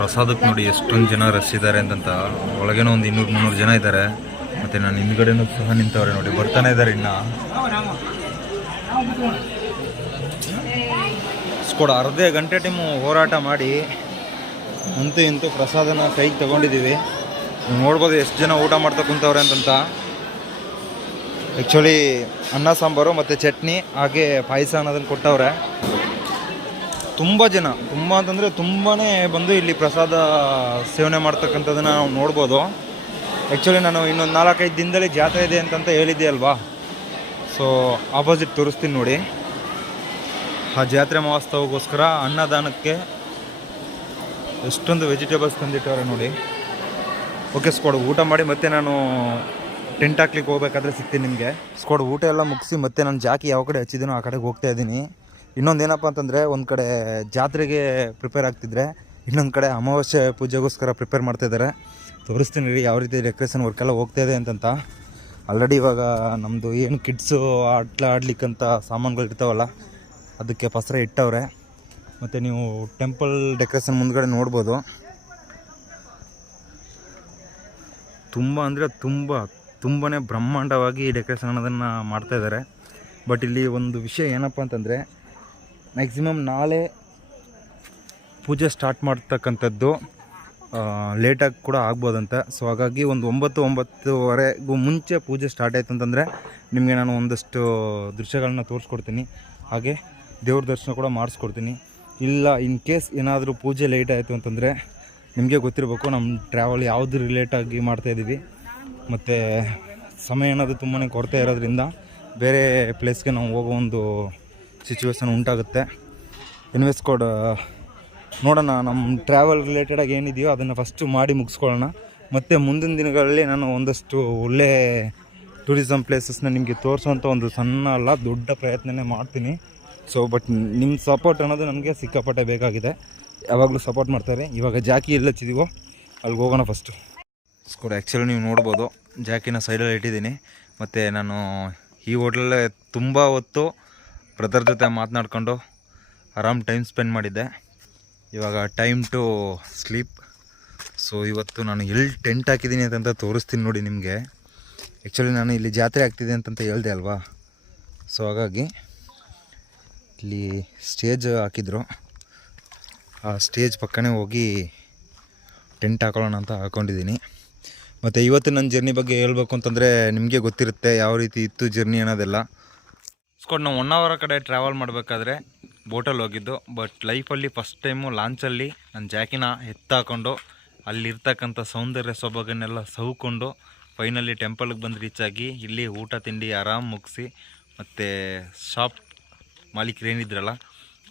ಪ್ರಸಾದಕ್ಕೆ ನೋಡಿ ಎಷ್ಟೊಂದು ಜನ ರಶ್ ಇದ್ದಾರೆ ಅಂತಂತ. ಒಳಗೇನೋ ಒಂದು 200-300 ಜನ ಇದ್ದಾರೆ. ಮತ್ತು ನಾನು ಹಿಂದ್ಗಡೆನೂ ಸಹ ನಿಂತವ್ರೆ ನೋಡಿ, ಬರ್ತಾನೆ ಇದ್ದಾರೆ ಇನ್ನು. ಸ್ಕೋಡ್ ಅರ್ಧ ಗಂಟೆ ಟೈಮು ಹೋರಾಟ ಮಾಡಿ ಅಂತೂ ಇಂತೂ ಪ್ರಸಾದನ ಕೈಗೆ ತೊಗೊಂಡಿದ್ದೀವಿ. ನೀವು ನೋಡ್ಬೋದು ಎಷ್ಟು ಜನ ಊಟ ಮಾಡ್ತಾ ಕುಂತವ್ರೆ ಅಂತಂತ. ಆ್ಯಕ್ಚುಲಿ ಅನ್ನ ಸಾಂಬಾರು ಮತ್ತು ಚಟ್ನಿ ಹಾಗೆ ಪಾಯಸ ಅನ್ನೋದನ್ನು ಕೊಟ್ಟವ್ರೆ. ತುಂಬ ಜನ, ತುಂಬ ಅಂತಂದರೆ ತುಂಬಾ ಬಂದು ಇಲ್ಲಿ ಪ್ರಸಾದ ಸೇವನೆ ಮಾಡ್ತಕ್ಕಂಥದ್ದನ್ನು ನಾವು ನೋಡ್ಬೋದು. ಆ್ಯಕ್ಚುಲಿ ನಾನು ಇನ್ನೊಂದು 4-5 ದಿನದಲ್ಲಿ ಜಾತ್ರೆ ಇದೆ ಅಂತಂತ ಹೇಳಿದ್ದೆ ಅಲ್ವಾ. ಸೊ ಆಪೋಸಿಟ್ ತೋರಿಸ್ತೀನಿ ನೋಡಿ. ಆ ಜಾತ್ರೆ ಮಹೋತ್ಸವಕ್ಕೋಸ್ಕರ ಅನ್ನದಾನಕ್ಕೆ ಎಷ್ಟೊಂದು ವೆಜಿಟೇಬಲ್ಸ್ ತಂದಿಟ್ಟವ್ರೆ ನೋಡಿ. ಓಕೆ ಸ್ಕೋಡ್, ಊಟ ಮಾಡಿ ಮತ್ತೆ ನಾನು ಟೆಂಟ್ ಹಾಕ್ಲಿಕ್ಕೆ ಹೋಗ್ಬೇಕಾದ್ರೆ ಸಿಗ್ತೀನಿ ನಿಮಗೆ. ಸ್ಕೋಡ್ ಊಟ ಎಲ್ಲ ಮುಗಿಸಿ ಮತ್ತೆ ನಾನು ಜಾಕಿ ಯಾವ ಕಡೆ ಹಚ್ಚಿದ್ದೀನೋ ಆ ಕಡೆಗೆ ಹೋಗ್ತಾ ಇದ್ದೀನಿ. ಇನ್ನೊಂದು ಏನಪ್ಪ ಅಂತಂದರೆ, ಒಂದು ಕಡೆ ಜಾತ್ರೆಗೆ ಪ್ರಿಪೇರ್ ಆಗ್ತಿದ್ರೆ, ಇನ್ನೊಂದು ಕಡೆ ಅಮಾವಾಸ್ಯೆ ಪೂಜೆಗೋಸ್ಕರ ಪ್ರಿಪೇರ್ ಮಾಡ್ತಾಯಿದ್ದಾರೆ. ತೋರಿಸ್ತೀನಿ ರೀ ಯಾವ ರೀತಿ ಡೆಕೋರೇಷನ್ ವರ್ಕೆಲ್ಲ ಹೋಗ್ತಾಯಿದೆ ಅಂತಂತ. ಆಲ್ರೆಡಿ ಇವಾಗ ನಮ್ಮದು ಏನು ಕಿಡ್ಸು ಆಡ್ಲಿಕ್ಕಂತ ಸಾಮಾನುಗಳು ಇರ್ತಾವಲ್ಲ, ಅದಕ್ಕೆ ಪಸರೆ ಇಟ್ಟವ್ರೆ. ಮತ್ತು ನೀವು ಟೆಂಪಲ್ ಡೆಕೋರೇಷನ್ ಮುಂದ್ಗಡೆ ನೋಡ್ಬೋದು. ತುಂಬ ಅಂದರೆ ತುಂಬಾ ಬ್ರಹ್ಮಾಂಡವಾಗಿ ಡೆಕೋರೇಷನ್ ಅನ್ನೋದನ್ನು ಮಾಡ್ತಾಯಿದ್ದಾರೆ. ಬಟ್ ಇಲ್ಲಿ ಒಂದು ವಿಷಯ ಏನಪ್ಪ ಅಂತಂದರೆ, ಮ್ಯಾಕ್ಸಿಮಮ್ ನಾಳೆ ಪೂಜೆ ಸ್ಟಾರ್ಟ್ ಮಾಡ್ತಕ್ಕಂಥದ್ದು ಲೇಟಾಗಿ ಕೂಡ ಆಗ್ಬೋದಂತೆ. ಸೊ ಹಾಗಾಗಿ ಒಂದು 9-9:30ಗೂ ಮುಂಚೆ ಪೂಜೆ ಸ್ಟಾರ್ಟ್ ಆಯಿತು ಅಂತಂದರೆ ನಿಮಗೆ ನಾನು ಒಂದಷ್ಟು ದೃಶ್ಯಗಳನ್ನ ತೋರಿಸ್ಕೊಡ್ತೀನಿ. ಹಾಗೆ ದೇವ್ರ ದರ್ಶನ ಕೂಡ ಮಾಡಿಸ್ಕೊಡ್ತೀನಿ. ಇಲ್ಲ ಇನ್ ಕೇಸ್ ಏನಾದರೂ ಪೂಜೆ ಲೇಟ್ ಆಯಿತು ಅಂತಂದರೆ, ನಿಮಗೆ ಗೊತ್ತಿರಬೇಕು ನಮ್ಮ ಟ್ರಾವೆಲ್ ಯಾವುದು ರಿಲೇಟಾಗಿ ಮಾಡ್ತಾಯಿದ್ದೀವಿ. ಮತ್ತು ಸಮಯ ಅನ್ನೋದು ತುಂಬಾ ಕೊರತೆ ಇರೋದ್ರಿಂದ ಬೇರೆ ಪ್ಲೇಸ್ಗೆ ನಾವು ಹೋಗೋ ಒಂದು ಸಿಚುವೇಶನ್ ಉಂಟಾಗುತ್ತೆ. ಇನ್ವೆಸ್ಟ್ ಕೋಡ್ ನೋಡೋಣ, ನಮ್ಮ ಟ್ರಾವೆಲ್ ರಿಲೇಟೆಡಾಗಿ ಏನಿದೆಯೋ ಅದನ್ನು ಫಸ್ಟು ಮಾಡಿ ಮುಗಿಸ್ಕೊಳ್ಳೋಣ. ಮತ್ತು ಮುಂದಿನ ದಿನಗಳಲ್ಲಿ ನಾನು ಒಂದಷ್ಟು ಒಳ್ಳೆ ಟೂರಿಸಮ್ ಪ್ಲೇಸಸ್ನ ನಿಮಗೆ ತೋರಿಸುವಂಥ ಒಂದು ಸಣ್ಣ ಅಲ್ಲ ದೊಡ್ಡ ಪ್ರಯತ್ನನೇ ಮಾಡ್ತೀನಿ. ಸೊ ಬಟ್ ನಿಮ್ಮ ಸಪೋರ್ಟ್ ಅನ್ನೋದು ನನಗೆ ಸಿಕ್ಕಾಪಟ್ಟೆ ಬೇಕಾಗಿದೆ. ಯಾವಾಗಲೂ ಸಪೋರ್ಟ್ ಮಾಡ್ತಾರೆ. ಇವಾಗ ಜಾಕಿ ಎಲ್ಲ ಹಚ್ಚಿದೀವೋ ಅಲ್ಲಿಗೆ ಹೋಗೋಣ ಫಸ್ಟು. ಸ್ಕೋಡ್ ಆ್ಯಕ್ಚುಲಿ ನೀವು ನೋಡ್ಬೋದು, ಜಾಕಿನ ಸೈಡಲ್ಲಿ ಇಟ್ಟಿದ್ದೀನಿ. ಮತ್ತು ನಾನು ಈ ಹೋಟ್ಲಲ್ಲೇ ತುಂಬ ಹೊತ್ತು ಬ್ರದರ್ ಜೊತೆ ಮಾತನಾಡ್ಕೊಂಡು ಆರಾಮ್ ಟೈಮ್ ಸ್ಪೆಂಡ್ ಮಾಡಿದ್ದೆ. ಇವಾಗ ಟೈಮ್ ಟು ಸ್ಲೀಪ್. ಸೊ ಇವತ್ತು ನಾನು ಎಲ್ಲಿ ಟೆಂಟ್ ಹಾಕಿದ್ದೀನಿ ಅಂತಂತ ತೋರಿಸ್ತೀನಿ ನೋಡಿ ನಿಮಗೆ. ಆ್ಯಕ್ಚುಲಿ ನಾನು ಇಲ್ಲಿ ಜಾತ್ರೆ ಆಗ್ತಿದೆ ಅಂತಂತ ಹೇಳ್ದೆ ಅಲ್ವಾ. ಸೊ ಹಾಗಾಗಿ ಇಲ್ಲಿ ಸ್ಟೇಜ್ ಹಾಕಿದ್ರು. ಆ ಸ್ಟೇಜ್ ಪಕ್ಕನೇ ಹೋಗಿ ಟೆಂಟ್ ಹಾಕೊಳ್ಳೋಣ ಅಂತ ಹಾಕ್ಕೊಂಡಿದ್ದೀನಿ. ಮತ್ತು ಇವತ್ತು ನನ್ನ ಜರ್ನಿ ಬಗ್ಗೆ ಹೇಳ್ಬೇಕು ಅಂತಂದರೆ, ನಿಮಗೆ ಗೊತ್ತಿರುತ್ತೆ ಯಾವ ರೀತಿ ಇತ್ತು ಜರ್ನಿ ಅನ್ನೋದೆಲ್ಲ. ಸ್ಕೋಡ್ ನಾವು 1 ಅವರ್ ಕಡೆ ಟ್ರಾವೆಲ್ ಮಾಡಬೇಕಾದ್ರೆ ಬೋಟಲ್ಲಿ ಹೋಗಿದ್ದು. ಬಟ್ ಲೈಫಲ್ಲಿ ಫಸ್ಟ್ ಟೈಮು ಲಾಂಚಲ್ಲಿ ನನ್ನ ಜಾಕಿನ ಎತ್ತಾಕೊಂಡು ಅಲ್ಲಿರ್ತಕ್ಕಂಥ ಸೌಂದರ್ಯ ಸೊಬಗನ್ನೆಲ್ಲ ಸವ್ಕೊಂಡು ಫೈನಲಿ ಟೆಂಪಲ್ಗೆ ಬಂದು ರೀಚಾಗಿ ಇಲ್ಲಿ ಊಟ ತಿಂಡಿ ಆರಾಮ್ ಮುಗಿಸಿ, ಮತ್ತು ಶಾಪ್ ಮಾಲೀಕರು ಏನಿದ್ರಲ್ಲ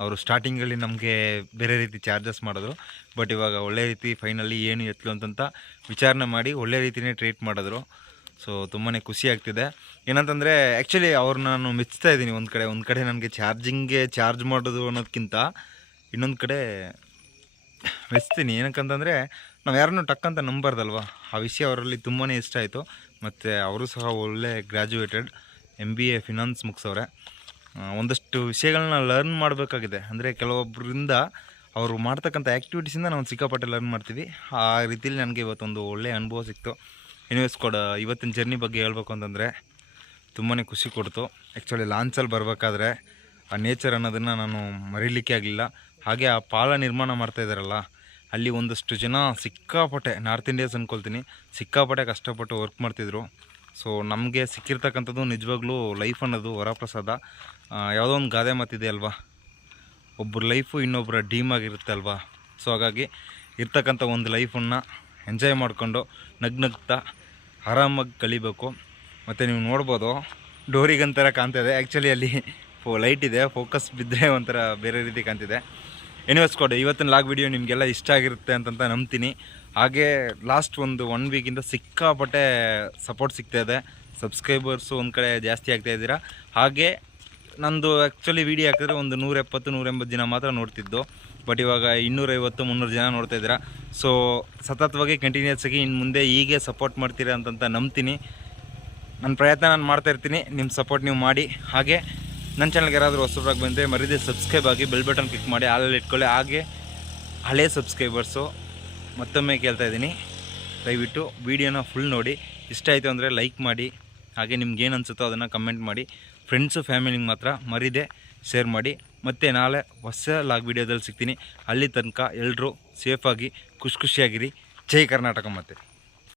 ಅವರು ಸ್ಟಾರ್ಟಿಂಗಲ್ಲಿ ನಮಗೆ ಬೇರೆ ರೀತಿ ಚಾರ್ಜಸ್ ಮಾಡಿದ್ರು. ಬಟ್ ಇವಾಗ ಒಳ್ಳೆ ರೀತಿ ಫೈನಲಿ ಏನು ಎತ್ತಲು ಅಂತಂತ ವಿಚಾರಣೆ ಮಾಡಿ ಒಳ್ಳೆ ರೀತಿಯೇ ಟ್ರೀಟ್ ಮಾಡಿದ್ರು. ಸೊ ತುಂಬಾ ಖುಷಿ ಆಗ್ತಿದೆ. ಏನಂತಂದರೆ ಆ್ಯಕ್ಚುಲಿ ಅವ್ರನ್ನ ನಾನು ಮೆಚ್ತಾ ಇದ್ದೀನಿ. ಒಂದು ಕಡೆ ನನಗೆ ಚಾರ್ಜ್ ಮಾಡೋದು ಅನ್ನೋದಕ್ಕಿಂತ ಇನ್ನೊಂದು ಕಡೆ ಮೆಚ್ತೀನಿ. ಏನಕ್ಕಂತಂದರೆ ನಾವು ಯಾರನ್ನೂ ಟಕ್ಕಂತ ನಂಬಾರ್ದಲ್ವ. ಆ ವಿಷಯ ಅವರಲ್ಲಿ ತುಂಬಾ ಇಷ್ಟ ಆಯಿತು. ಮತ್ತು ಅವರು ಸಹ ಒಳ್ಳೆ ಗ್ರ್ಯಾಜುಯೇಟೆಡ್ MBA ಫಿನಾನ್ಸ್ ಮುಗಿಸವ್ರೆ. ಒಂದಷ್ಟು ವಿಷಯಗಳನ್ನ ಲರ್ನ್ ಮಾಡಬೇಕಾಗಿದೆ. ಅಂದರೆ ಕೆಲವೊಬ್ಬರಿಂದ ಅವರು ಮಾಡ್ತಕ್ಕಂಥ ಆ್ಯಕ್ಟಿವಿಟೀಸಿಂದ ನಾವು ಸಿಕ್ಕಾಪಟ್ಟೆ ಲರ್ನ್ ಮಾಡ್ತೀವಿ. ಆ ರೀತಿಯಲ್ಲಿ ನನಗೆ ಇವತ್ತೊಂದು ಒಳ್ಳೆಯ ಅನುಭವ ಸಿಕ್ತು. ಇನ್ವೆಸ್ಟ್ ಕೊಡ ಇವತ್ತಿನ ಜರ್ನಿ ಬಗ್ಗೆ ಹೇಳ್ಬೇಕು ಅಂತಂದರೆ ತುಂಬಾ ಖುಷಿ ಕೊಡ್ತು. ಆ್ಯಕ್ಚುಲಿ ಲಾಂಚಲ್ಲಿ ಬರಬೇಕಾದ್ರೆ ಆ ನೇಚರ್ ಅನ್ನೋದನ್ನು ನಾನು ಮರೀಲಿಕ್ಕೆ ಆಗಲಿಲ್ಲ. ಹಾಗೆ ಆ ಪಾಲ ನಿರ್ಮಾಣ ಮಾಡ್ತಾಯಿದ್ದಾರಲ್ಲ, ಅಲ್ಲಿ ಒಂದಷ್ಟು ಜನ ಸಿಕ್ಕಾಪಟ್ಟೆ ನಾರ್ತ್ ಇಂಡಿಯನ್ಸ್ ಅಂದ್ಕೊಳ್ತೀನಿ, ಸಿಕ್ಕಾಪಟ್ಟೆ ಕಷ್ಟಪಟ್ಟು ವರ್ಕ್ ಮಾಡ್ತಿದ್ರು. ಸೊ ನಮಗೆ ಸಿಕ್ಕಿರ್ತಕ್ಕಂಥದ್ದು ನಿಜವಾಗ್ಲೂ ಲೈಫ್ ಅನ್ನೋದು ವರಪ್ರಸಾದ. ಯಾವುದೋ ಒಂದು ಗಾದೆ ಮಾತಿದೆ ಅಲ್ವಾ, ಒಬ್ಬರ ಲೈಫು ಇನ್ನೊಬ್ಬರ ಡೀಮ್ ಆಗಿರುತ್ತೆ ಅಲ್ವಾ. ಸೊ ಹಾಗಾಗಿ ಇರ್ತಕ್ಕಂಥ ಒಂದು ಲೈಫನ್ನು ಎಂಜಾಯ್ ಮಾಡಿಕೊಂಡು ನಗ್ನಗ್ತಾ ಆರಾಮಾಗಿ ಕಲಿಬೇಕು. ಮತ್ತು ನೀವು ನೋಡ್ಬೋದು ಡೋರಿಗಂತರ ಕಾಣ್ತಾಯಿದೆ. ಆ್ಯಕ್ಚುಲಿ ಅಲ್ಲಿ ಲೈಟ್ ಇದೆ, ಫೋಕಸ್ ಬಿದ್ದರೆ ಒಂಥರ ಬೇರೆ ರೀತಿ ಕಾಣ್ತಿದೆ. ಎನಿವೇಸ್ ಕೊಡಿ, ಇವತ್ತಿನ ಲಾಗ್ ವಿಡಿಯೋ ನಿಮಗೆಲ್ಲ ಇಷ್ಟ ಆಗಿರುತ್ತೆ ಅಂತಂತ ನಂಬ್ತೀನಿ. ಹಾಗೆ ಲಾಸ್ಟ್ ಒಂದು 1 ವೀಕಿಂದ ಸಿಕ್ಕಾಪಟ್ಟೆ ಸಪೋರ್ಟ್ ಸಿಗ್ತಾಯಿದೆ. ಸಬ್ಸ್ಕ್ರೈಬರ್ಸು ಒಂದು ಕಡೆ ಜಾಸ್ತಿ ಆಗ್ತಾಯಿದ್ದೀರಾ. ಹಾಗೆ ನಂದು ಆ್ಯಕ್ಚುಲಿ ವೀಡಿಯೋ ಹಾಕಿದ್ರೆ ಒಂದು 170-180 ಜನ ಮಾತ್ರ ನೋಡ್ತಿದ್ದು. ಬಟ್ ಇವಾಗ 250-300 ಜನ ನೋಡ್ತಾಯಿದ್ದೀರಾ. ಸೊ ಸತತವಾಗಿ ಕಂಟಿನ್ಯೂಸ್ ಆಗಿ ಇನ್ನು ಮುಂದೆ ಹೀಗೆ ಸಪೋರ್ಟ್ ಮಾಡ್ತೀರಾ ಅಂತಂತ ನಂಬ್ತೀನಿ. ನನ್ನ ಪ್ರಯತ್ನ ನಾನು ಮಾಡ್ತಾಯಿರ್ತೀನಿ, ನಿಮ್ಮ ಸಪೋರ್ಟ್ ನೀವು ಮಾಡಿ. ಹಾಗೆ ನನ್ನ ಚಾನಲ್ಗೆ ಯಾರಾದರೂ ಹೊಸಬ್ರಾಗಿ ಬಂದರೆ ಮರೀದೆ ಸಬ್ಸ್ಕ್ರೈಬ್ ಆಗಿ, ಬೆಲ್ ಬಟನ್ ಕ್ಲಿಕ್ ಮಾಡಿ, ಆಲಲ್ಲಿ ಇಟ್ಕೊಳ್ಳಿ. ಹಾಗೆ ಹಳೆ ಸಬ್ಸ್ಕ್ರೈಬರ್ಸು ಮತ್ತೊಮ್ಮೆ ಕೇಳ್ತಾ ಇದ್ದೀನಿ, ದಯವಿಟ್ಟು ವೀಡಿಯೋನ ಫುಲ್ ನೋಡಿ. ಇಷ್ಟ ಆಯಿತು ಅಂದರೆ ಲೈಕ್ ಮಾಡಿ. ಹಾಗೆ ನಿಮ್ಗೇನು ಅನಿಸುತ್ತೋ ಅದನ್ನು ಕಮೆಂಟ್ ಮಾಡಿ. ಫ್ರೆಂಡ್ಸು ಫ್ಯಾಮಿಲಿಗೆ ಮಾತ್ರ ಮರೀದೆ ಶೇರ್ ಮಾಡಿ. ಮತ್ತು ನಾಳೆ ಹೊಸ ಲಾಗ್ ವೀಡಿಯೋದಲ್ಲಿ ಸಿಗ್ತೀನಿ. ಅಲ್ಲಿ ತನಕ ಎಲ್ಲರೂ ಸೇಫಾಗಿ ಖುಷಿಯಾಗಿರಿ. ಜೈ ಕರ್ನಾಟಕ. ಮತ್ತೆ